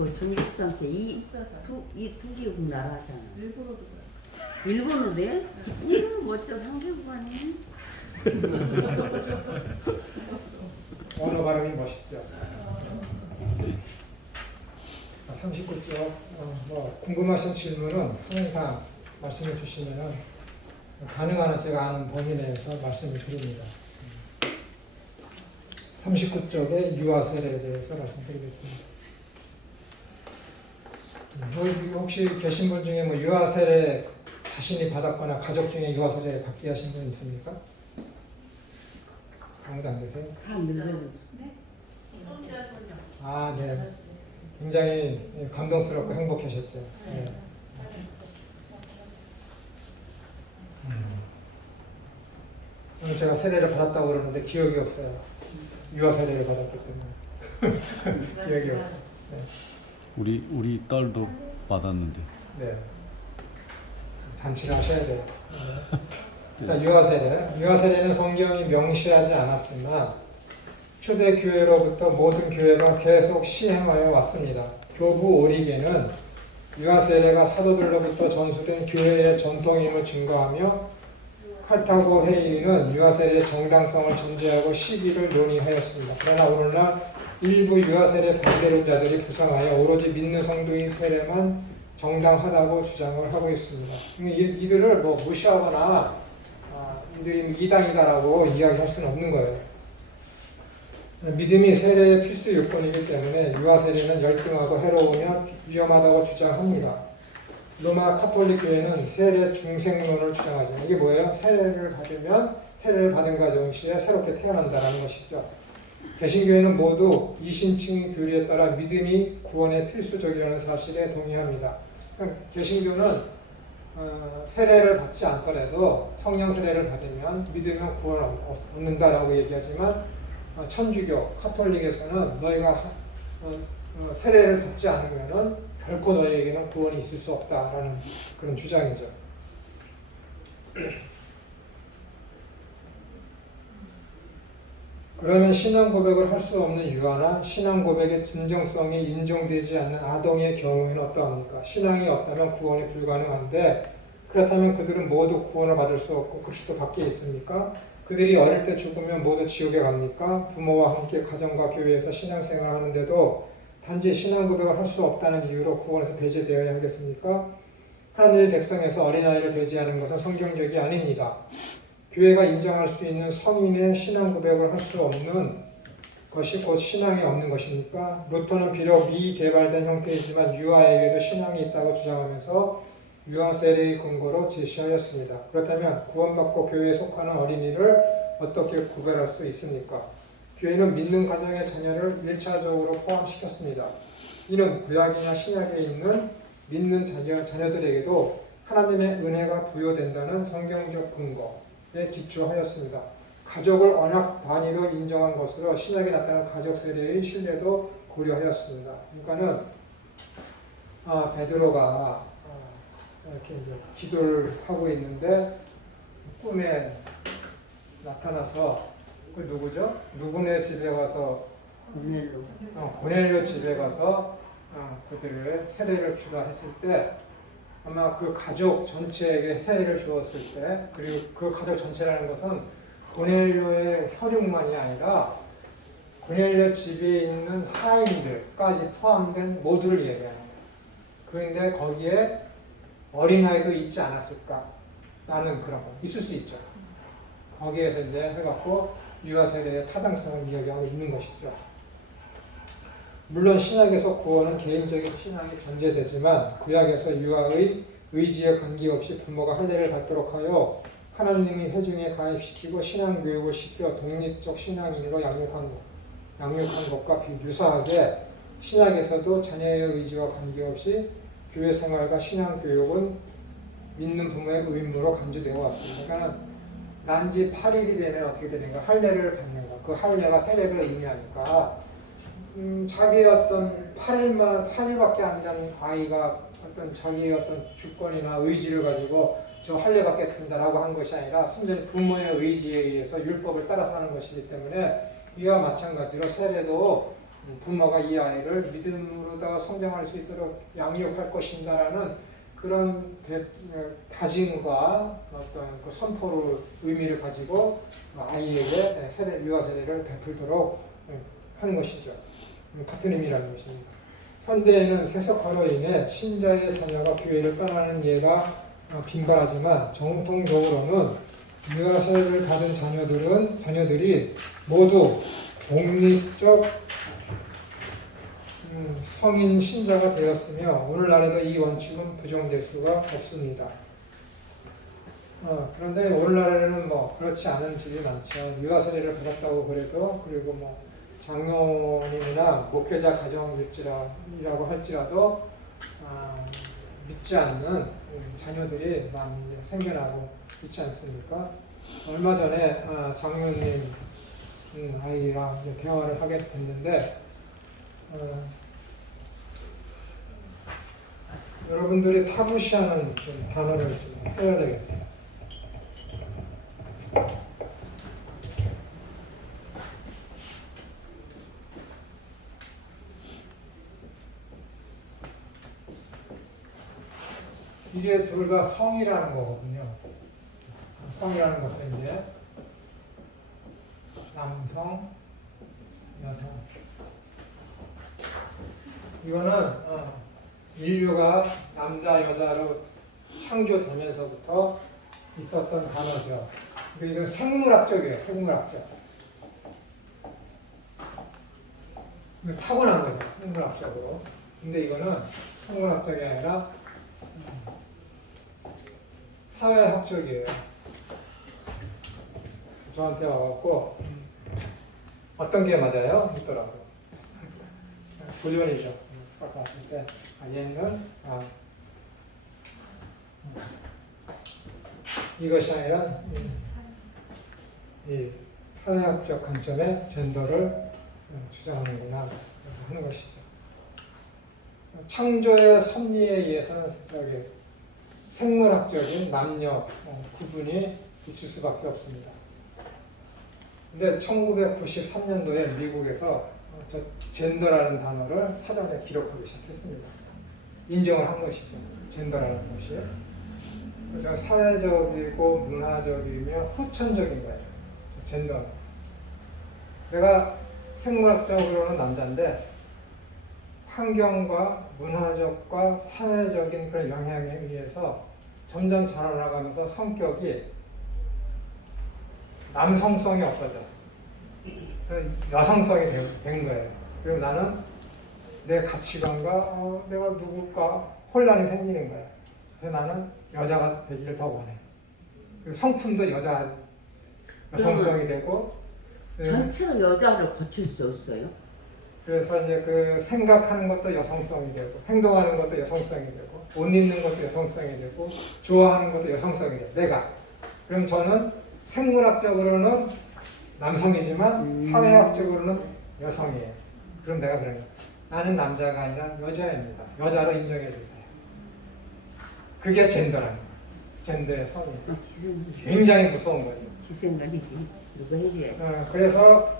그 중국산께 이두 개국 나라 하잖아. 일본어도 잘. 일본어도 돼? 멋져 상대국 아니? 언어 발음이 멋있죠. 39쪽 뭐 궁금하신 질문은 항상 말씀해 주시면 가능한 한 제가 아는 범위 내에서 말씀을 드립니다. 39쪽의 유아 세례에 대해서 말씀드리겠습니다. 혹시 계신 분 중에 뭐 유아 세례 자신이 받았거나 가족 중에 유아 세례 받게 하신 분 있습니까? 아무도 안 계세요? 네. 아, 네. 굉장히 감동스럽고 행복하셨죠. 네. 오늘 제가 세례를 받았다고 그러는데 기억이 없어요. 유아 세례를 받았기 때문에 기억이 없어요. 네. 우리 딸도 받았는데. 네. 잔치를 하셔야 돼요. 자, 유아 세례. 유아 세례는 성경이 명시하지 않았지만 초대 교회로부터 모든 교회가 계속 시행하여 왔습니다. 교부 오리게는 유아 세례가 사도들로부터 전수된 교회의 전통임을 증거하며 칼타고 회의는 유아 세례의 정당성을 전제하고 시기를 논의하였습니다. 그러나 오늘날 일부 유아 세례 반대론자들이 부상하여 오로지 믿는 성도인 세례만 정당하다고 주장을 하고 있습니다. 이들을 뭐 무시하거나 이들이 이단이다라고 이야기할 수는 없는 거예요. 믿음이 세례의 필수 요건이기 때문에 유아 세례는 열등하고 해로우며 위험하다고 주장합니다. 로마 카톨릭 교회는 세례 중생론을 주장하죠. 이게 뭐예요? 세례를 받은 가정 시에 새롭게 태어난다는 것이죠. 개신교회는 모두 이신칭 교리에 따라 믿음이 구원에 필수적이라는 사실에 동의합니다. 그러니까 개신교는 세례를 받지 않더라도 성령 세례를 받으면 믿으면 구원을 얻는다라고 얘기하지만 천주교, 카톨릭에서는 너희가 세례를 받지 않으면은 결코 너희에게는 구원이 있을 수 없다라는 그런 주장이죠. 그러면 신앙 고백을 할 수 없는 유아나 신앙 고백의 진정성이 인정되지 않는 아동의 경우에는 어떠합니까? 신앙이 없다면 구원이 불가능한데 그렇다면 그들은 모두 구원을 받을 수 없고 그리스도 밖에 있습니까? 그들이 어릴 때 죽으면 모두 지옥에 갑니까? 부모와 함께 가정과 교회에서 신앙생활을 하는데도 단지 신앙 고백을 할 수 없다는 이유로 구원에서 배제되어야 하겠습니까? 하나님의 백성에서 어린아이를 배제하는 것은 성경적이 아닙니다. 교회가 인정할 수 있는 성인의 신앙 고백을 할 수 없는 것이 곧 신앙이 없는 것입니까? 루터는 비록 미개발된 형태이지만 유아에게도 신앙이 있다고 주장하면서 유아 세례의 근거로 제시하였습니다. 그렇다면 구원받고 교회에 속하는 어린이를 어떻게 구별할 수 있습니까? 교회는 믿는 가정의 자녀를 1차적으로 포함시켰습니다. 이는 구약이나 신약에 있는 믿는 자녀들에게도 하나님의 은혜가 부여된다는 성경적 근거에 기초하였습니다. 가족을 언약 단위로 인정한 것으로 신약에 나타난 가족 세례의 신뢰도 고려하였습니다. 그러니까는 베드로가 이렇게 이제 기도를 하고 있는데 꿈에 나타나서 그 누구죠? 누구네 집에 가서 고넬료 집에 가서 그들을 세례를 주라 했을 때 아마 그 가족 전체에게 세례를 주었을 때 그리고 그 가족 전체라는 것은 고넬료의 혈육만이 아니라 고넬료 집에 있는 하인들까지 포함된 모두를 얘기하는 거예요. 그런데 거기에 어린아이도 있지 않았을까라는 그런 거 있을 수 있죠. 거기에서 이제 해갖고 유아 세례의 타당성을 이야기하고 있는 것이죠. 물론 신약에서 구원은 개인적인 신앙이 전제되지만 구약에서 유아의 의지에 관계없이 부모가 할례를 받도록 하여 하나님의 회중에 가입시키고 신앙교육을 시켜 독립적 신앙인으로 양육한 것과 유사하게 신약에서도 자녀의 의지와 관계없이 교회 생활과 신앙교육은 믿는 부모의 의무로 간주되어 왔습니다. 그러니까 난지 8일이 되면 어떻게 되는가? 할례를 받는가? 그 할례가 세례를 의미하니까 자기의 어떤 8일밖에 안 된 아이가 어떤 자기의 어떤 주권이나 의지를 가지고 저 할례 받겠습니다라고 한 것이 아니라 순전히 부모의 의지에 의해서 율법을 따라서 하는 것이기 때문에 이와 마찬가지로 세례도 부모가 이 아이를 믿음으로다가 성장할 수 있도록 양육할 것인다라는 그런 다짐과 어떤 그 선포를 의미를 가지고 아이에게 유아 세례를 베풀도록 하는 것이죠. 같은 의미라는 것입니다. 현대에는 세속화로 인해 신자의 자녀가 교회를 떠나는 예가 빈발하지만 정통적으로는 유아 세례를 받은 자녀들이 모두 독립적 성인 신자가 되었으며 오늘날에도 이 원칙은 부정될 수가 없습니다. 그런데 오늘날에는 뭐 그렇지 않은 집이 많죠. 유아 세례를 받았다고 그래도 그리고 뭐 장로님이나 목회자 가정일지라고 할지라도 믿지 않는 자녀들이 많이 생겨나고 있지 않습니까? 얼마 전에 장로님 아이랑 대화를 하게 됐는데 여러분들이 타부시하는 단어를 좀 써야 되겠어요. 이게 둘 다 성이라는 거거든요. 성이라는 것은 이제 남성, 여성. 이거는 인류가 남자, 여자로 창조되면서부터 있었던 단어죠. 이건 생물학적이에요. 생물학적. 타고난 거죠. 생물학적으로. 근데 이거는 생물학적이 아니라 사회학적이에요. 저한테 와갖고 어떤 게 맞아요? 있더라고요. 도전이죠. 딱 봤을 때 얘는 이것이 아니라 이 사회학적 관점의 젠더를 주장하는구나 하는 것이죠. 창조의 섭리에 의해서는 생물학적인 남녀 구분이 있을 수밖에 없습니다. 근데 1993년도에 미국에서 저 젠더라는 단어를 사전에 기록하기 시작했습니다. 인정을 한 것이죠. 젠더라는 것이. 그래서 사회적이고 문화적이며 후천적인 거예요. 젠더는. 내가 생물학적으로는 남자인데 환경과 문화적과 사회적인 그런 영향에 의해서 점점 자라나가면서 성격이 남성성이 없어져. 여성성이 된 거예요. 그리고 나는 내 가치관과 내가 누굴까 혼란이 생기는 거예요. 그래서 나는 여자가 되기를 더 원해. 그리고 성품도 여성성이 되고 전체로 여자를 거칠 수 없어요? 그래서 이제 그 생각하는 것도 여성성이 되고 행동하는 것도 여성성이 되고 옷 입는 것도 여성성이 되고 좋아하는 것도 여성성이 돼요. 내가. 그럼 저는 생물학적으로는 남성이지만 사회학적으로는 여성이에요. 그럼 내가 그래요. 나는 남자가 아니라 여자입니다. 여자로 인정해 주세요. 그게 젠더라는 거예요. 젠더의 선이. 굉장히 무서운 거예요. 기생관이지. 누가 해줘야 그래서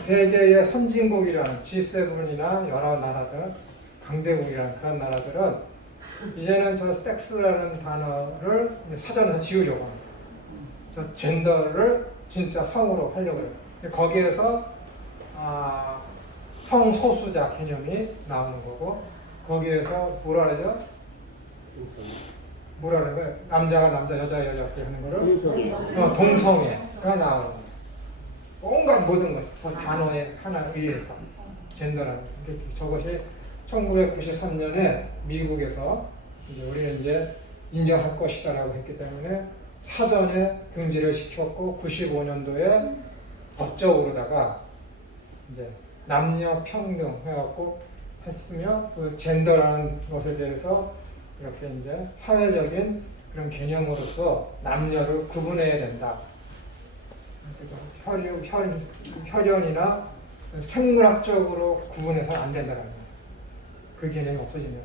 세계의 선진국이라는 G7이나 여러 나라들, 강대국이라는 그런 나라들은 이제는 저 섹스라는 단어를 사전에서 지우려고 합니다. 저 젠더를 진짜 성으로 하려고 해요. 거기에서 성소수자 개념이 나오는 거고 거기에서 뭐라 그러죠? 뭐라 그러는 거예요? 남자가 남자, 여자가 여자 이렇게 하는 거를 동성애가 나오는 거예요. 온갖 모든 것, 저 단어의 하나 의해서 젠더라는 저것이 1993년에 미국에서 이제 우리는 이제 인정할 것이다라고 했기 때문에 사전에 등재를 시켰고 95년도에 법적으로다가 이제 남녀 평등 해갖고 했으며 그 젠더라는 것에 대해서 이렇게 이제 사회적인 그런 개념으로서 남녀를 구분해야 된다. 혈연이나 생물학적으로 구분해서는 안 된다는 거예요. 그 개념이 없어지면.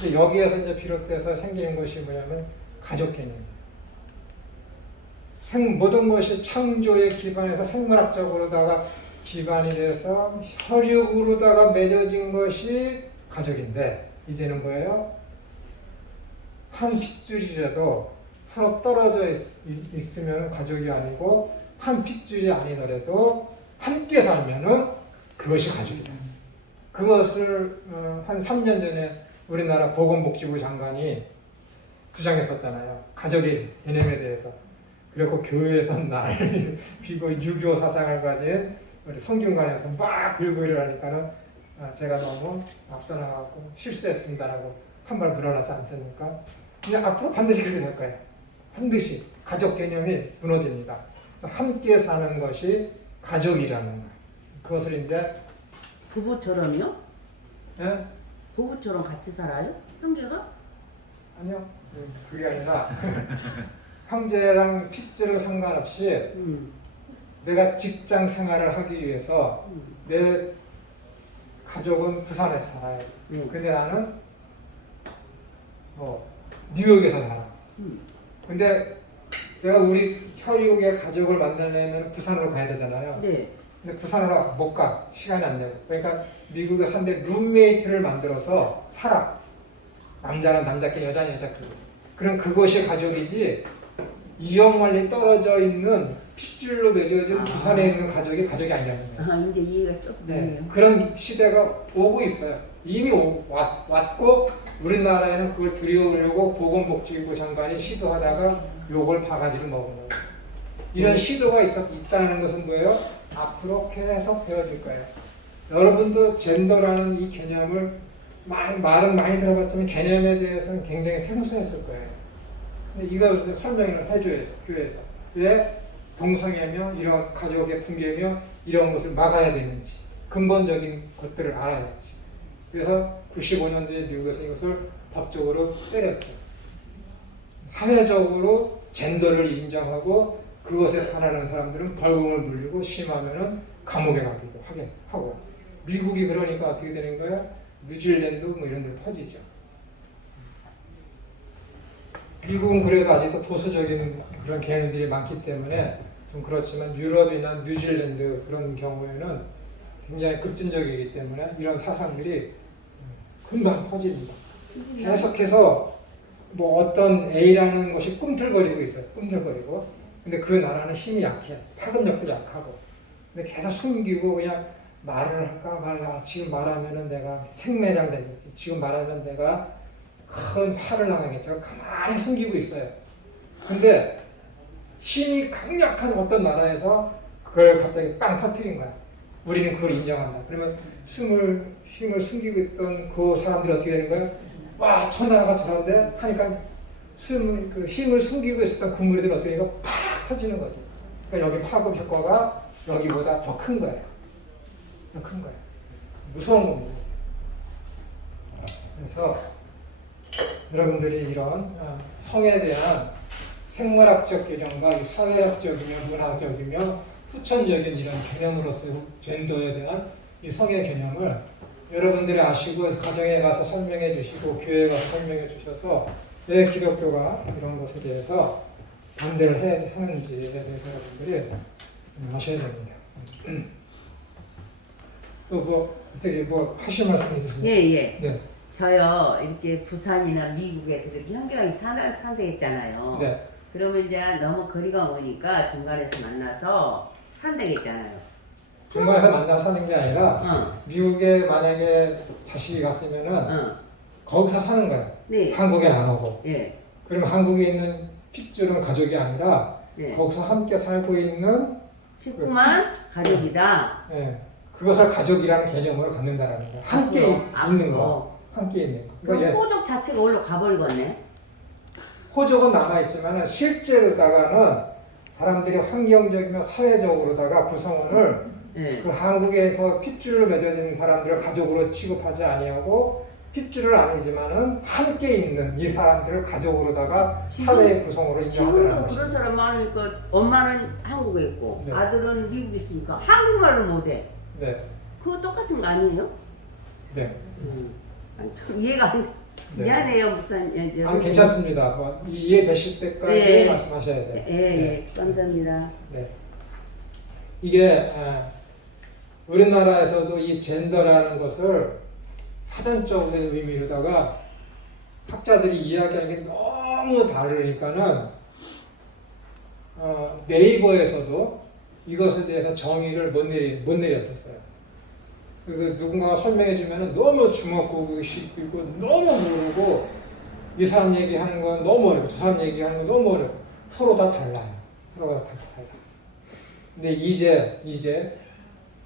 근데 여기에서 이제 비롯돼서 생기는 것이 뭐냐면 가족 개념이에요. 모든 것이 창조에 기반해서 생물학적으로다가 기반이 돼서 혈육으로다가 맺어진 것이 가족인데 이제는 뭐예요? 한 핏줄이라도 서로 떨어져 있으면 가족이 아니고 한 핏줄이 아니더라도 함께 살면은 그것이 가족이다. 그것을 한 3년 전에 우리나라 보건복지부 장관이 주장했었잖아요. 가족의 개념에 대해서. 그리고 교회에서 날 비고 유교 사상을 가진 우리 성균관에서 막 들고 이러니까는 제가 너무 앞서 나가고 실수했습니다라고 한 발 물어놨지 않습니까? 근데 앞으로 반드시 그렇게 될 거예요. 반드시 가족 개념이 무너집니다. 그래서 함께 사는 것이 가족이라는 말. 그것을 이제 부부처럼요? 예? 부부처럼 같이 살아요? 형제가? 아니요. 그게 아니라 형제랑 핏줄은 상관없이 내가 직장 생활을 하기 위해서 내 가족은 부산에서 살아요. 근데 나는 뉴욕에서 살아. 근데 내가 우리 혈육의 가족을 만들려면 부산으로 가야 되잖아요. 네. 근데 부산으로 못 가. 시간이 안 돼요. 그러니까 미국에 산데 룸메이트를 만들어서 살아. 남자는 남자끼리, 여자는 여자끼리. 그럼 그것이 가족이지 이역만리 떨어져 있는 핏줄로 맺어진 부산에 있는 가족이 가족이 아니라는 거예요. 이제 이해가 조금 되네요. 그런 시대가 오고 있어요. 이미 왔고 우리나라에는 그걸 들여오려고 보건복지부 장관이 시도하다가 욕을 바가지로 먹은 거예요. 이런 시도가 있다는 것은 뭐예요? 앞으로 계속 배워질 거예요. 여러분도 젠더라는 이 개념을 말은 많이 들어봤지만 개념에 대해서는 굉장히 생소했을 거예요. 근데 이걸 설명을 해줘요, 교회에서. 왜 동성애며 이런 가족의 붕괴며 이런 것을 막아야 되는지 근본적인 것들을 알아야지. 그래서 95년도에 미국에서 이것을 법적으로 때렸죠. 사회적으로 젠더를 인정하고 그것에 반하는 사람들은 벌금을 물리고 심하면은 감옥에 가기도 하고. 미국이 그러니까 어떻게 되는 거야? 뉴질랜드 뭐 이런 데 퍼지죠. 미국은 그래도 아직도 보수적인 그런 개념들이 많기 때문에 좀 그렇지만 유럽이나 뉴질랜드 그런 경우에는 굉장히 급진적이기 때문에 이런 사상들이 금방 퍼집니다. 계속해서 뭐 어떤 A라는 것이 꿈틀거리고 있어요. 꿈틀거리고. 근데 그 나라는 힘이 약해. 파급력도 약하고. 근데 계속 숨기고 그냥 말을 할까 말까 지금 말하면은 내가 생매장 되겠지. 지금 말하면 내가 큰 화를 당하겠죠. 가만히 숨기고 있어요. 근데 힘이 강력한 어떤 나라에서 그걸 갑자기 빵 터뜨린 거야. 우리는 그걸 인정한다. 그러면 힘을 숨기고 있던 그 사람들이 어떻게 되는 거야? 와, 저 나라가 저런데 하니까 그 힘을 숨기고 있었던 그 무리들이 어떻게 되는 거야? 팍 터지는 거죠. 그러니까 여기 파급 효과가 여기보다 더 큰 거예요. 더 큰 거예요. 무서운 겁니다. 그래서 여러분들이 이런 성에 대한 생물학적 개념과 사회학적이며 문화적이며 후천적인 이런 개념으로서 젠더에 대한 이 성의 개념을 여러분들이 아시고 가정에 가서 설명해 주시고 교회에 가서 설명해 주셔서 왜 기독교가 이런 것에 대해서 반대를 하는지에 대해서 여러분들이 아셔야 됩니다. 또 어떻게 하실 말씀 있으세요? 예. 네. 저요 이렇게 부산이나 미국에서 이렇게 형제가 산다했잖아요. 네. 그러면 이제 너무 거리가 오니까 중간에서 만나서 산다했잖아요. 중간에서 만나서 사는 게 아니라 미국에 만약에 자식이 갔으면은 거기서 사는 거예요. 네. 한국엔 안 오고. 예. 그러면 한국에 있는 핏줄은 가족이 아니라 네. 거기서 함께 살고 있는 식구만 가족이다. 예, 그것을 가족이라는 개념으로 갖는다라는 거예요. 함께 있는 거. 함께 있는 거. 그럼 그러니까 호적 자체가 올라 가버리겠네. 호적은 남아있지만 실제로다가는 사람들이 환경적이며 사회적으로다가 구성원을 네. 그 한국에서 핏줄을 맺어진 사람들을 가족으로 취급하지 아니하고 핏줄은 아니지만은 함께 있는 이 사람들을 가족으로다가 사회의 구성으로 인정하더라는 지금도 것이죠. 그런 사람 많으니까 엄마는 한국에 있고 네. 아들은 미국에 있으니까 한국말을 못해. 네, 그거 똑같은 거 아니에요? 네. 아니, 좀 이해가 안 돼. 네. 미안해요 목사님. 아, 괜찮습니다. 이해되실 때까지 네. 말씀하셔야 돼요. 예, 감사합니다. 네. 이게 우리나라에서도 이 젠더라는 것을 사전적으로 된 의미로다가 학자들이 이야기하는 게 너무 다르니까는 네이버에서도 이것에 대해서 정의를 못 내렸었어요. 그리고 누군가가 설명해 주면 너무 주먹구구식이고 너무 모르고 이 사람 얘기하는 건 너무 어렵고 저 사람 얘기하는 건 너무 어렵고 서로 다 달라요. 서로가 다 달라요. 근데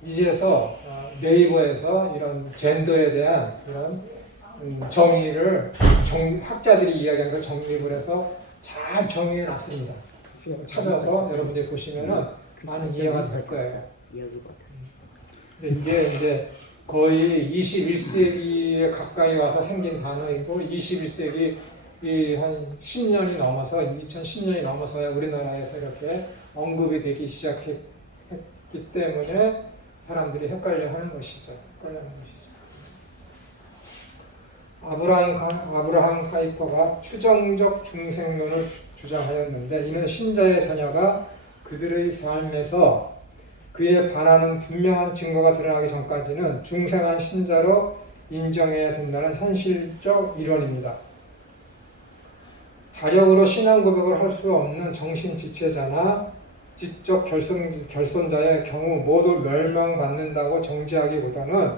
이제서 네이버에서 이런 젠더에 대한 이런 정의를 학자들이 이야기하는 걸 정립을 해서 잘 정의해 놨습니다. 찾아서 여러분들이 보시면은 많은 이해가 될 거예요. 여기보다. 근데 이게 이제 거의 21세기에 가까이 와서 생긴 단어이고 21세기 한 10년이 넘어서 2010년이 넘어서야 우리나라에서 이렇게 언급이 되기 시작했기 때문에 사람들이 헷갈려하는 것이죠. 아브라함 카이퍼가 추정적 중생론을 주장하였는데 이는 신자의 자녀가 그들의 삶에서 그에 반하는 분명한 증거가 드러나기 전까지는 중생한 신자로 인정해야 된다는 현실적 이론입니다. 자력으로 신앙 고백을 할 수 없는 정신지체자나 지적 결손자의 경우 모두 멸망받는다고 정지하기보다는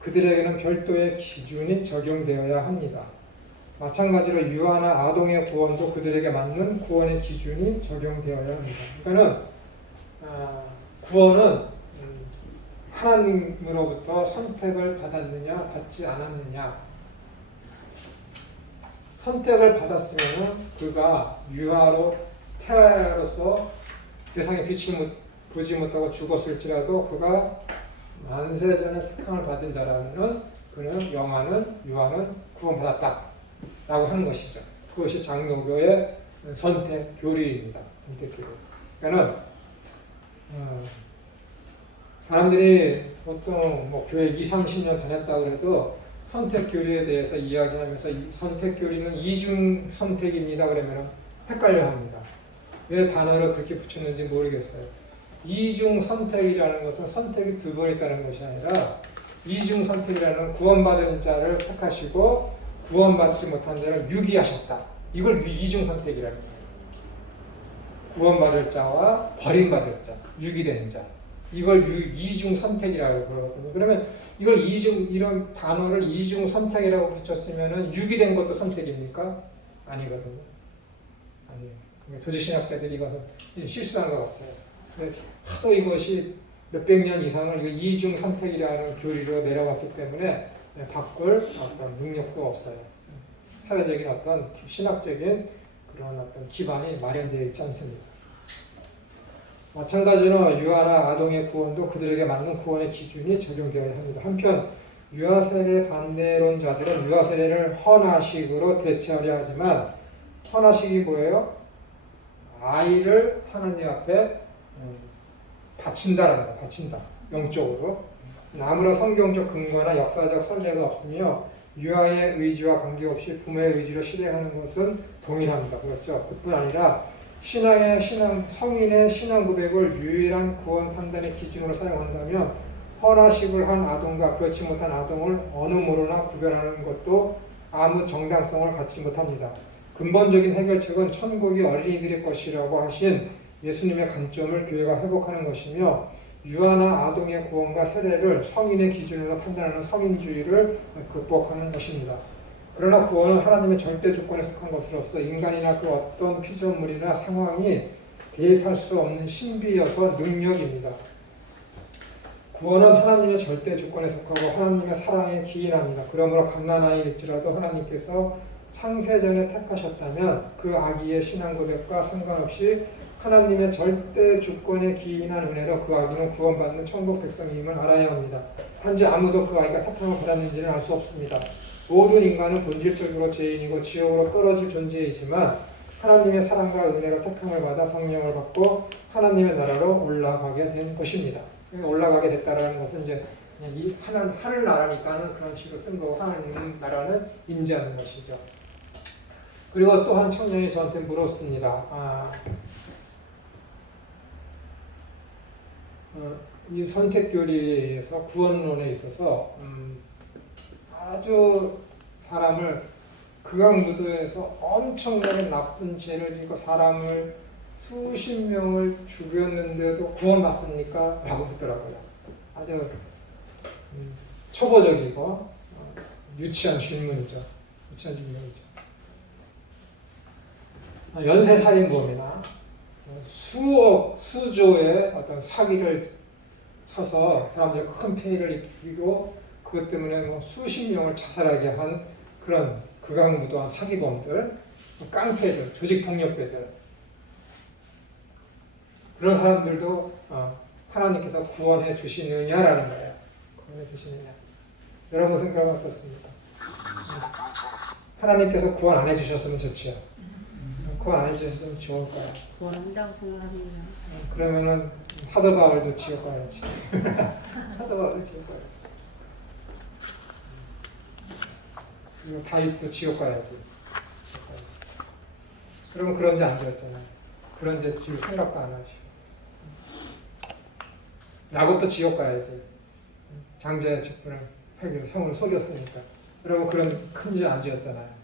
그들에게는 별도의 기준이 적용되어야 합니다. 마찬가지로 유아나 아동의 구원도 그들에게 맞는 구원의 기준이 적용되어야 합니다. 그러니까는 구원은 하나님으로부터 선택을 받았느냐 받지 않았느냐. 선택을 받았으면 그가 유아로 태아로서 세상에 빛을 보지 못하고 죽었을지라도 그가 만세전에 택함을 받은 자라면 그는 유아는 구원받았다 라고 하는 것이죠. 그것이 장로교의 선택 교리입니다. 선택 교리. 그러니까는 사람들이 보통 뭐 교회 20-30년 다녔다고 해도 선택 교리에 대해서 이야기하면서 이 선택 교리는 이중 선택입니다. 그러면 헷갈려 합니다. 왜 단어를 그렇게 붙였는지 모르겠어요. 이중 선택이라는 것은 선택이 두 번 있다는 것이 아니라 이중 선택이라는 건 구원받은 자를 택하시고 구원받지 못한 자를 유기하셨다. 이걸 이중 선택이라는 거예요. 구원받을 자와 버림받을 자, 유기된 자. 이걸 이중 선택이라고 그러거든요. 그러면 이걸 이런 단어를 이중 선택이라고 붙였으면은 유기된 것도 선택입니까? 아니거든요. 아니에요. 조지신학자들이 이것은 실수한 것 같아요. 하도 이것이 몇백 년 이상을 이중 선택이라는 교리로 내려갔기 때문에 바꿀 어떤 능력도 없어요. 사회적인 어떤 신학적인 그런 어떤 기반이 마련되어 있지 않습니다. 마찬가지로 유아나 아동의 구원도 그들에게 맞는 구원의 기준이 적용되어야 합니다. 한편 유아세례 반대론자들은 유아세례를 헌화식으로 대체하려 하지만 헌화식이 뭐예요? 아이를 하나님 앞에 바친다라는 거예요. 바친다. 영적으로. 아무런 성경적 근거나 역사적 선례가 없으며 유아의 의지와 관계없이 부모의 의지로 실행하는 것은 동일합니다. 그렇죠? 그뿐 아니라 성인의 신앙 고백을 유일한 구원 판단의 기준으로 사용한다면 헌화식을 한 아동과 그렇지 못한 아동을 어느 모로나 구별하는 것도 아무 정당성을 갖지 못합니다. 근본적인 해결책은 천국이 어린이들의 것이라고 하신 예수님의 관점을 교회가 회복하는 것이며 유아나 아동의 구원과 세례를 성인의 기준으로 판단하는 성인주의를 극복하는 것입니다. 그러나 구원은 하나님의 절대 조건에 속한 것으로서 인간이나 그 어떤 피조물이나 상황이 대입할 수 없는 신비여서 능력입니다. 구원은 하나님의 절대 조건에 속하고 하나님의 사랑에 기인합니다. 그러므로 갓난아이일지라도 하나님께서 창세전에 택하셨다면 그 아기의 신앙 고백과 상관없이 하나님의 절대 주권에 기인한 은혜로 그 아기는 구원받는 천국 백성임을 알아야 합니다. 단지 아무도 그 아이가 택함을 받았는지는 알 수 없습니다. 모든 인간은 본질적으로 죄인이고 지옥으로 떨어질 존재이지만 하나님의 사랑과 은혜로 택함을 받아 성령을 받고 하나님의 나라로 올라가게 된 것입니다. 올라가게 됐다는 것은 이제 그냥 이 하늘 나라니까는 그런 식으로 쓴 거고 하나님 나라는 임재하는 것이죠. 그리고 또 한 청년이 저한테 물었습니다. 이 선택교리에서 구원론에 있어서 아주 사람을 극악무도에서 엄청나게 나쁜 죄를 지고 사람을 수십 명을 죽였는데도 구원받습니까? 라고 묻더라고요. 아주 초보적이고 유치한 질문이죠. 유치한 질문이죠. 연쇄살인범이나 수억, 수조의 어떤 사기를 쳐서 사람들이 큰 피해를 입히고 그것 때문에 뭐 수십 명을 자살하게 한 그런 극악무도한 사기범들, 깡패들, 조직폭력배들 그런 사람들도 하나님께서 구원해 주시느냐라는 거예요. 구원해 주시느냐. 여러분 생각은 어떻습니까? 하나님께서 구원 안 해주셨으면 좋지요. 구원 안 해주셨으면 좋을까요? 구원한다고 생각합니다. 그러면은 사도 바울도 지옥 가야지. 사도 바울도 지옥 가야지. 그리고 다윗도 지옥 가야지. 그러면 그런 죄 안 지었잖아요. 그런 죄 지을 생각도 안 하시고. 야곱도 지옥 가야지. 장자의 직분을 해서 형을 속였으니까. 여러분 그런 큰 죄 안 지었잖아요.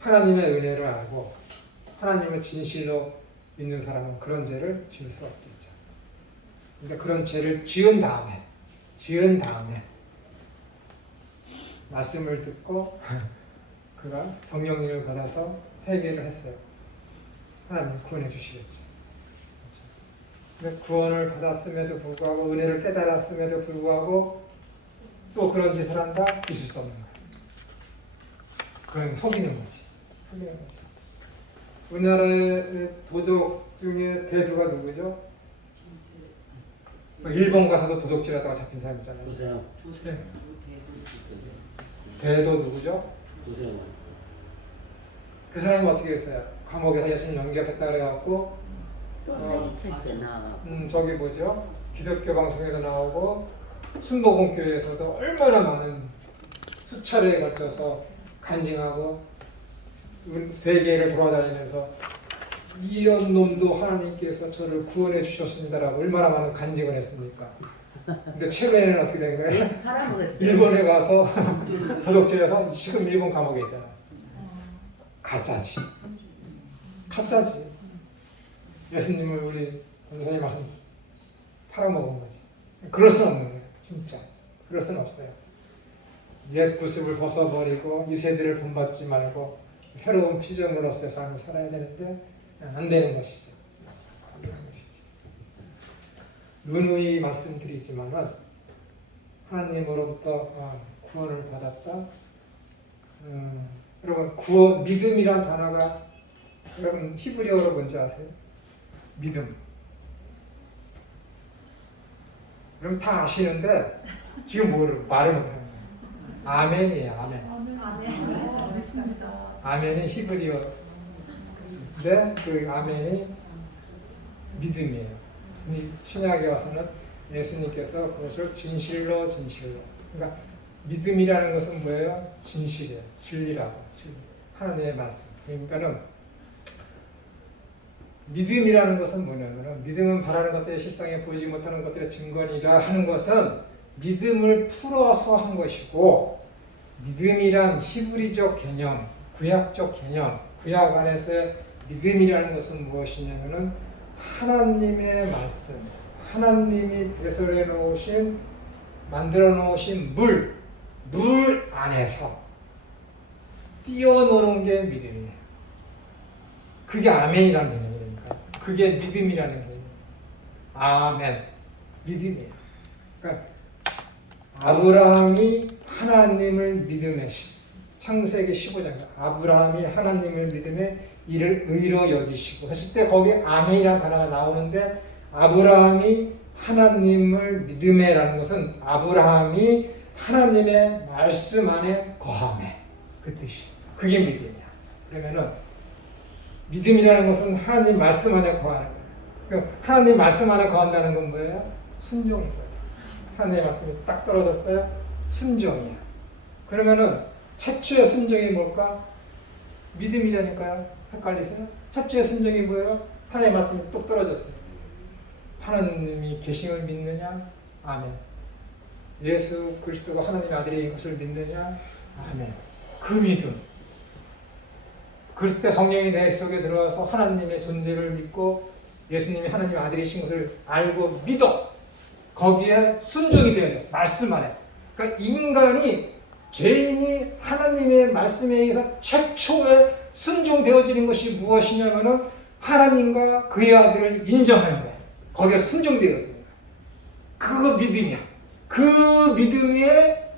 하나님의 은혜를 알고 하나님을 진실로 믿는 사람은 그런 죄를 지을 수 없겠죠. 그러니까 그런 죄를 지은 다음에 말씀을 듣고 그가 성령님을 받아서 회개를 했어요. 하나님 구원해 주시겠죠. 근데 구원을 받았음에도 불구하고 은혜를 깨달았음에도 불구하고 또 그런 짓을 한다? 있을 수 없는 거예요. 그건 속이는 거지. 우리나라의 도적 중에 대두가 누구죠? 일본 가서도 도적질하다가 잡힌 사람 있잖아요. 조세호. 네. 대도 누구죠? 조세호. 그 사람은 어떻게 했어요? 감옥에서 예수님 영접했다 그래갖고 또 사기칠 때 나가고. 저기 뭐죠? 기독교 방송에도 나오고 순복음교회에서도 얼마나 많은 수차례에 걸쳐서 간증하고 세계를 돌아다니면서 이런 놈도 하나님께서 저를 구원해 주셨습니다라고 얼마나 많은 간증을 했습니까? 근데 최근에는 어떻게 된 거예요? 그래서 팔아먹었죠. 일본에 가서 도둑질해서 지금 일본 감옥에 있잖아. 가짜지. 가짜지. 예수님을 우리 권사님 말씀 팔아먹은 거지. 그럴 수는 없는 거예요. 진짜. 그럴 수는 없어요. 옛 구습을 벗어버리고 이 세대를 본받지 말고 새로운 피조물로서의 삶을 살아야 되는데 안 되는 것이죠. 안 되는 것이죠. 누누이 말씀드리지만은 하나님으로부터 구원을 받았다. 여러분 구원 믿음이란 단어가 여러분 히브리어로 뭔지 아세요? 믿음. 그럼 다 아시는데 지금 말을 못하는 거예요. 아멘이에요. 아멘. 아멘이 히브리어인데 그 아멘이 믿음이에요. 신약에 와서는 예수님께서 그것을 진실로 그러니까 믿음이라는 것은 뭐예요? 진실이에요. 진리라고. 진리. 하나님의 말씀. 그러니까는 믿음이라는 것은 뭐냐면 믿음은 바라는 것들의 실상에 보이지 못하는 것들의 증거니라 하는 것은 믿음을 풀어서 한 것이고 믿음이란 히브리적 개념, 구약적 개념, 구약 안에서의 믿음이라는 것은 무엇이냐면은 하나님의 말씀, 하나님이 배설해 놓으신, 만들어 놓으신 물 안에서 뛰어노는 게 믿음이에요. 그게 아멘이라는 개념이니까. 그게 믿음이라는 개념이에요. 아멘. 믿음이에요. 그러니까 아브라함이 하나님을 믿음에 창세기 15장 아브라함이 하나님을 믿음에 이를 의로 여기시고 했을 때 거기 아멘이라는 단어가 나오는데 아브라함이 하나님을 믿음에라는 것은 아브라함이 하나님의 말씀 안에 거함에 그 뜻이 그게 믿음이야. 그러면은 믿음이라는 것은 하나님 말씀 안에 거하는 거예요. 그러니까 하나님 말씀 안에 거한다는 건 뭐예요? 순종인 거예요. 하나님의 말씀이 딱 떨어졌어요. 순종이야. 그러면은 최초의 순종이 뭘까? 믿음이라니까요. 헷갈리세요? 첫째 순종이 뭐예요? 하나님의 말씀이 뚝 떨어졌어요. 하나님이 계심을 믿느냐? 아멘. 예수 그리스도가 하나님의 아들인 것을 믿느냐? 아멘. 그 믿음. 그럴 때 성령이 내 속에 들어와서 하나님의 존재를 믿고 예수님이 하나님의 아들이신 것을 알고 믿어. 거기에 순종이 되어야 돼. 말씀 안에. 그러니까 인간이 죄인이 하나님의 말씀에 의해서 최초에 순종되어지는 것이 무엇이냐면은 하나님과 그의 아들을 인정하는 거야. 거기에 순종되어지는 거야. 그거 믿음이야. 그 믿음에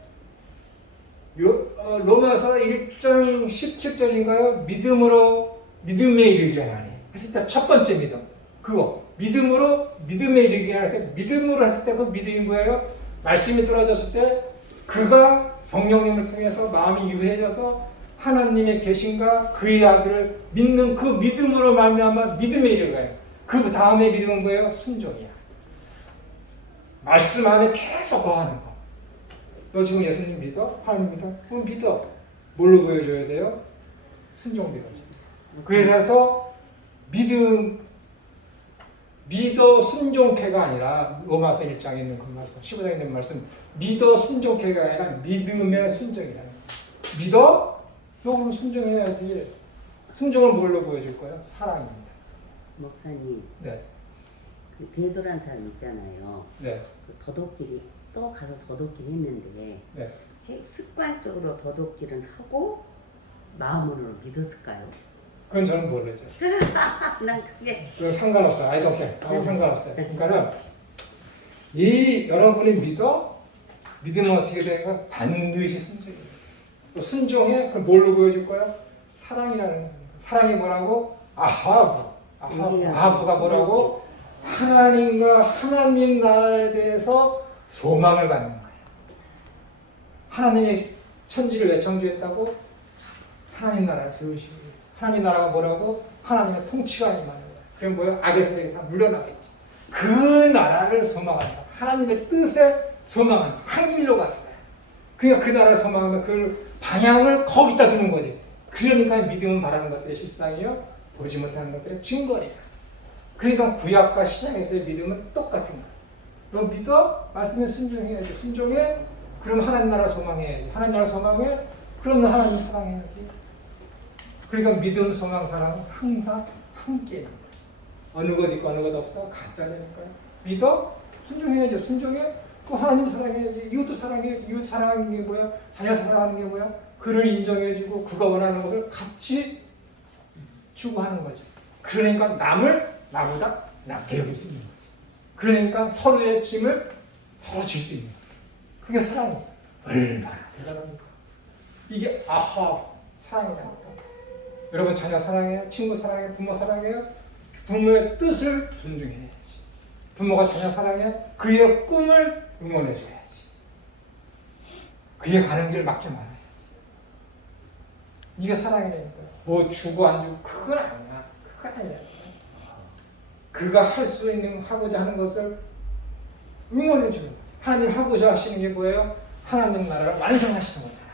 로마서 1장 17절인가요? 믿음에 이르게 하나니 했을 때 첫 번째 믿음. 그거 믿음에 이르게 하나니 믿음으로 했을 때 그 믿음이 뭐예요? 말씀이 떨어졌을 때 그가 성령님을 통해서 마음이 유해져서 하나님의 계신과 그의 아들을 믿는 그 믿음으로 말미암아 믿음에 이르게. 그 다음에 믿음은 뭐예요? 순종이야. 말씀 안에 계속 거하는 거. 너 지금 예수님 믿어? 하나님 믿어? 그럼 믿어. 뭘로 보여줘야 돼요? 순종되어지. 그래서 믿어 순종케가 아니라 로마서 1장에 있는 그 말씀, 15장에 있는 말씀, 믿어 순종케가 아니라 믿음의 순종이라는 거예요. 믿어? 너 그럼 순종해야지. 순종을 뭘로 보여줄 거예요? 사랑입니다. 목사님, 네. 그 베드로란 사람 있잖아요. 네. 그 더덕길이 또 가서 더덕길 했는데 네. 습관적으로 더덕길은 하고 마음으로 믿었을까요? 그건 저는 모르죠. 난 그게 그건 상관없어요. I don't care. 아무 상관없어요. 그러니까는 이 여러분이 믿으면 어떻게 되는가? 반드시 순종이에요. 또 순종에 그럼 뭘로 보여줄 거야? 사랑이라는 거예요. 사랑이 뭐라고? 아하부가 뭐라고? 하나님과 하나님 나라에 대해서 소망을 갖는 거예요. 하나님이 천지를 왜 창조했다고? 하나님 나라를 세우시기 위해서. 하나님 나라가 뭐라고? 하나님의 통치가 임하는 거예요. 그럼 뭐예요? 악의 세력이 다 물러나겠지. 그 나라를 소망한다. 하나님의 뜻에 소망한다. 항일로 가는 거예요. 그러니까 그 나라를 소망하면 그 방향을 거기다 두는 거지. 그러니까 믿음은 바라는 것들의 실상이요. 보지 못하는 것들의 증거니까. 그러니까 구약과 신약에서의 믿음은 똑같은 거예요. 너 믿어? 말씀에 순종해야지. 순종해? 그럼 하나님 나라 소망해야지. 하나님 나라 소망해? 그럼 너 하나님 사랑해야지. 그러니까 믿음, 소망, 사랑은 항상 함께 있는 거예요. 어느 것 있고 어느 것 없어? 가짜라니까요. 믿어? 순종해야죠. 순종해? 그 하나님 사랑해야지. 이웃도 사랑해야지. 이웃 사랑하는 게 뭐야? 자녀 사랑하는 게 뭐야? 그를 인정해주고 그가 원하는 것을 같이 추구하는 거죠. 그러니까 남을 나보다 낫게 여길 수 있는 거죠. 그러니까 서로의 짐을 서로 질 수 있는 거죠. 그게 사랑이에요. 얼마나 대단합니까? 이게 사랑이라니까. 여러분 자녀 사랑해요? 친구 사랑해요? 부모 사랑해요? 부모의 뜻을 존중해야지. 부모가 자녀 사랑해? 그의 꿈을 응원해줘야지. 그의 가는 길 막지 말아야지. 이게 사랑이라니까요. 뭐 주고 안 주고 그건 아니야. 그건 아니야. 그가 할 수 있는 하고자 하는 것을 응원해 주는 거죠. 하나님 하고자 하시는 게 뭐예요? 하나님 나라를 완성하시는 거잖아요.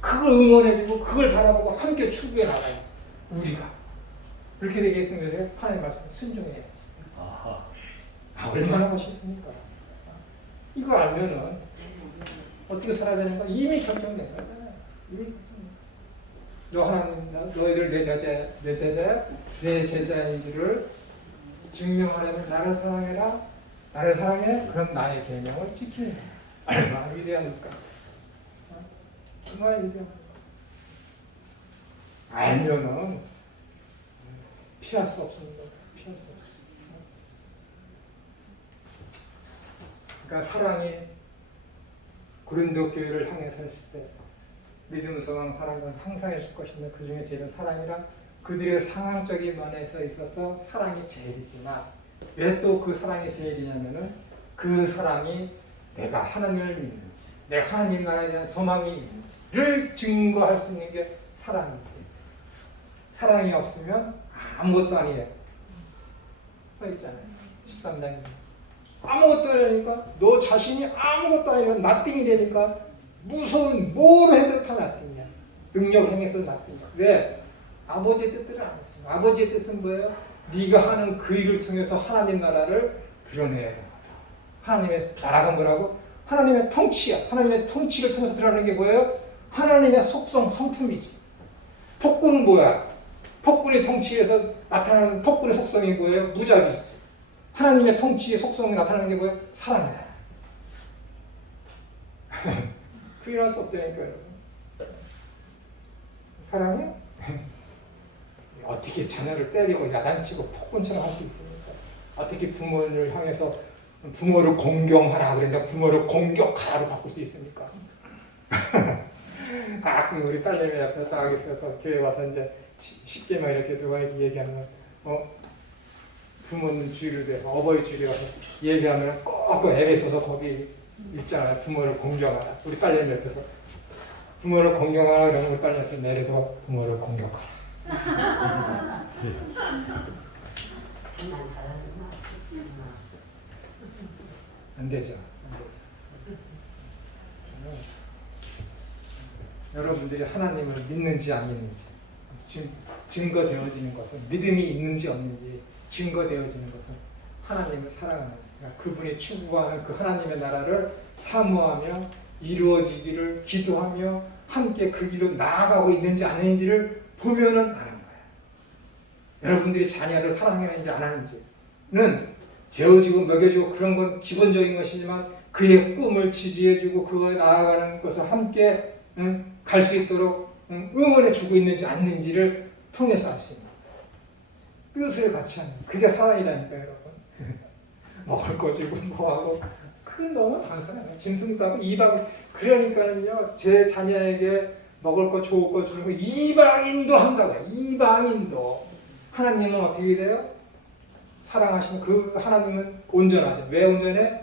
그걸 응원해 주고 그걸 바라보고 함께 추구해 나가야지. 우리가 그렇게 되겠으면 하나님 말씀 순종해야지. 얼마나 멋있습니까? 이거 알면은 어떻게 살아야 되는 거 이미 결정된 거잖아요. 너 하나님, 너희들 내 제자인 줄을 증명하려면 나를 사랑해라. 나를 사랑해? 그럼 나의 계명을 지키는 자야. 얼마나 위대합니까? 정말 위대합니다. 알면은 피할 수 없습니다. 피할 수 없습니다. 그러니까 사랑이 고린도 교회를 향해서 했을 때 믿음, 소망, 사랑은 항상 있을 것인데 그 중에 제일은 사랑이라 그들의 상황적인 면에서 있어서 사랑이 제일이지만 왜 또 그 사랑이 제일이냐면은 그 사랑이 내가 하나님을 믿는지 내가 하나님 나라에 대한 소망이 있는지를 증거할 수 있는 게 사랑입니다. 사랑이 없으면 아무것도 아니에요. 써있잖아요. 13장에 아무것도 아니니까 너 자신이 아무것도 아니라 나띵이 되니까 무서운 뭘 해도 다 나띵이야. 능력 행해서 나띵이야. 왜? 아버지의 뜻대로 안 했어요. 아버지의 뜻은 뭐예요? 네가 하는 그 일을 통해서 하나님 나라를 드러내야 되는 거다. 하나님의 나라가 뭐라고? 하나님의 통치야. 하나님의 통치를 통해서 드러내는 게 뭐예요? 하나님의 속성, 성품이지. 폭군은 뭐야? 폭군의 통치에서 나타나는 폭군의 속성이 뭐예요? 무작위지. 하나님의 통치의 속성이 나타나는 게 뭐예요? 사랑이잖아. 부인할 수 없다니까요, 여러분. 사랑이요? 어떻게 자녀를 때리고 야단치고 폭군처럼 할 수 있습니까? 어떻게 부모를 향해서 부모를 공경하라 그랬는데 부모를 공격하라로 바꿀 수 있습니까? 가끔 우리 딸내미 옆에 딱 있어서 교회 와서 이제 쉽게만 이렇게 누가 얘기하면 부모는 주의를 대 어버이 주의를 와서 얘기하면 꼭 에베소서 거기 있잖아요. 부모를 공경하라. 우리 딸내미 옆에서 부모를 공경하라 그러면 우리 딸내미 옆에 내려서 부모를 공격하라. 안 되죠. 여러분들이 하나님을 믿는지 안 믿는지 증거되어지는 것은 믿음이 있는지 없는지 증거되어지는 것은 하나님을 사랑하는지 그러니까 그분이 추구하는 그 하나님의 나라를 사모하며 이루어지기를 기도하며 함께 그 길로 나아가고 있는지 안 하는지를 보면은 아는 거예요. 여러분들이 자녀를 사랑하는지 안 하는지는 재워주고 먹여주고 그런 건 기본적인 것이지만 그의 꿈을 지지해주고 그거에 나아가는 것을 함께 갈 수 있도록 응원해주고 있는지 않는지를 통해서 알 수 있는 거예요. 뜻을 같이 하는 그게 사랑이라니까요, 여러분. 먹을 거 주고 뭐하고 그게 너무 간단해요. 짐승도 하고 이방 그러니까는요 제 자녀에게 먹을 거 좋을 거 주는 거 이방인도 한다고요. 이방인도 하나님은 어떻게 돼요? 사랑하시는 그 하나님은 온전하죠. 왜 온전해?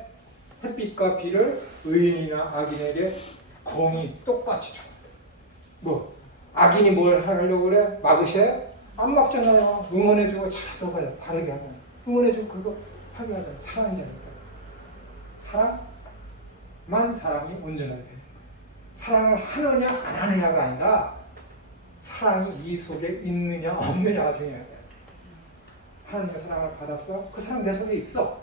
햇빛과 비를 의인이나 악인에게 공이 똑같이 줘. 뭐 악인이 뭘 하려고 그래? 막으셔? 안 막잖아요. 응원해주고 잘 너가 바르게 하면 응원해주고 그거 하게 하잖아요. 사랑이라니까. 사랑만 사람이 온전하게 돼요. 사랑을 하느냐 안 하느냐가 아니라 사랑이 이 속에 있느냐 없느냐가 중요해요. 하나님의 사랑을 받았어? 그 사랑 내 속에 있어.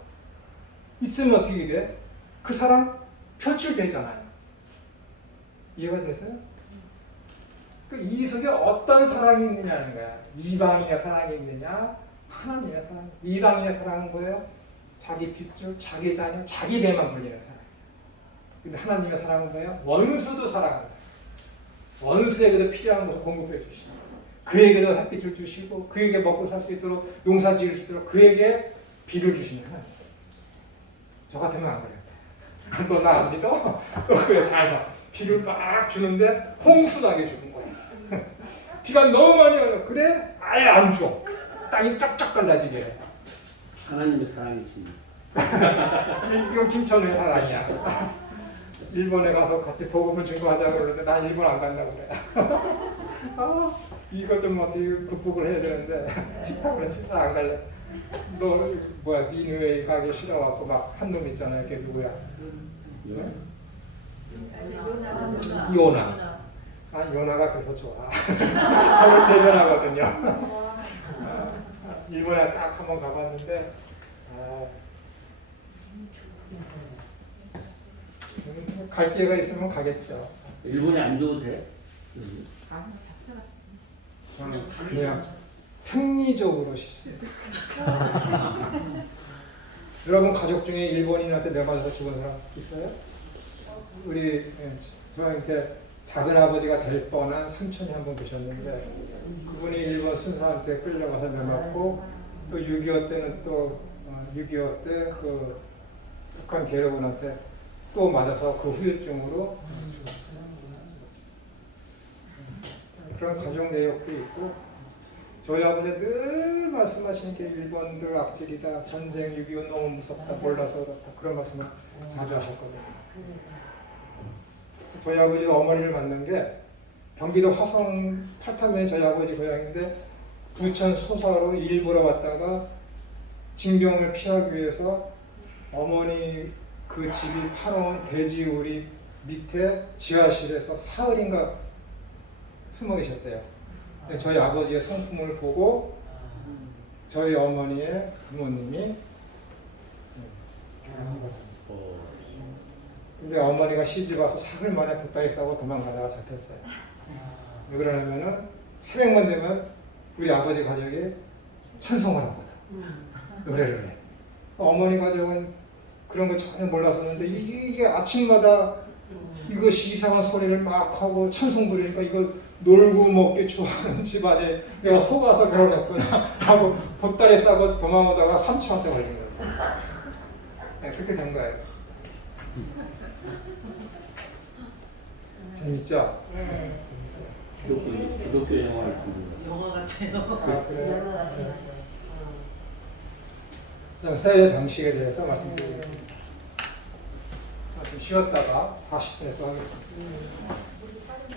있으면 어떻게 돼? 그 사랑 표출되잖아요. 이해가 되세요? 이 속에 어떤 사랑이 있느냐는 거야. 이방인의 사랑이 있느냐 하나님의 사랑. 이방인의 사랑은 뭐예요? 자기 핏줄, 자기 자녀, 자기 배만 돌리는 사랑. 근데 하나님의 사랑은 뭐예요? 원수도 사랑한다. 원수에게도 필요한 것을 공급해 주시고 그에게도 햇빛을 주시고 그에게 먹고 살 수 있도록 농사 지을 수 있도록 그에게 비를 주시는 하나님. 저 같으면 안 그래. 너 나 안 믿어? 그래 잘 봐. 비를 막 주는데 홍수나게 주는 거야. 비가 너무 많이 와요. 그래? 아예 안 줘. 땅이 쫙쫙 갈라지게 해. 하나님의 사랑이십니다. 이거 김천의 사랑이야. 일본에 가서 같이 복음을 증거하자고 그러는데 난 일본 안 간다고 그래. 이거 좀 어떻게 극복을 해야 되는데 싫다고 그래. 싫다 안 갈래. 너 뭐야 니누에 가기 싫어갖고 막 한 놈 있잖아. 걔 누구야? 요나. 아 요나가 그래서 좋아. 저를 대변하거든요. 일본에 딱 한번 가봤는데 갈 기회가 있으면 가겠죠. 일본이 안 좋으세요? 저는 그냥 생리적으로 싫습니다. 여러분 가족 중에 일본인한테 매 맞아서 죽은 사람 있어요? 우리 저한테 작은 아버지가 될 뻔한 삼촌이 한 분 계셨는데 그분이 일본 순사한테 끌려가서 매 맞고 또 6.25 때는 또 6.25 때 그 북한 괴뢰군한테 또 맞아서 그 후유증으로 그런 가족 내역도 있고 저희 아버지가 늘 말씀하시는 게 일본들 악질이다 전쟁 6.25 너무 무섭다 몰라서 그렇다 그런 말씀을 자주 하셨거든요. 저희 아버지가 어머니를 만난 게 경기도 화성 팔탄면이 저희 아버지 고향인데 부천 소사로 일 보러 왔다가 징병을 피하기 위해서 어머니 그 집이 파놓은 돼지우리 밑에 지하실에서 사흘인가 숨어 계셨대요. 저희 아버지의 성품을 보고 저희 어머니의 부모님이 근데 어머니가 시집 와서 사흘 만에 보따리 싸고 도망가다가 잡혔어요. 왜 그러냐면은 새벽만 되면 우리 아버지 가족이 찬송을 하거든. 노래를 해. 어머니 가족은 그런 거 전혀 몰랐었는데 이게 아침마다 이것이 이상한 소리를 막 하고 찬송 부르니까 이거 놀고 먹기 좋아하는 집안에 내가 속아서 결혼했구나 하고 보따리 싸고 도망오다가 삼촌한테 걸린 거죠. 네, 그렇게 된 거예요. 재밌죠? 네. 기독교 영화를 보는 영화 같아요. 아, 그래요? 영화 같아요. 네. 세례 방식에 대해서 말씀드리겠습니다. 좀 쉬었다가 40분에 또 하겠습니다.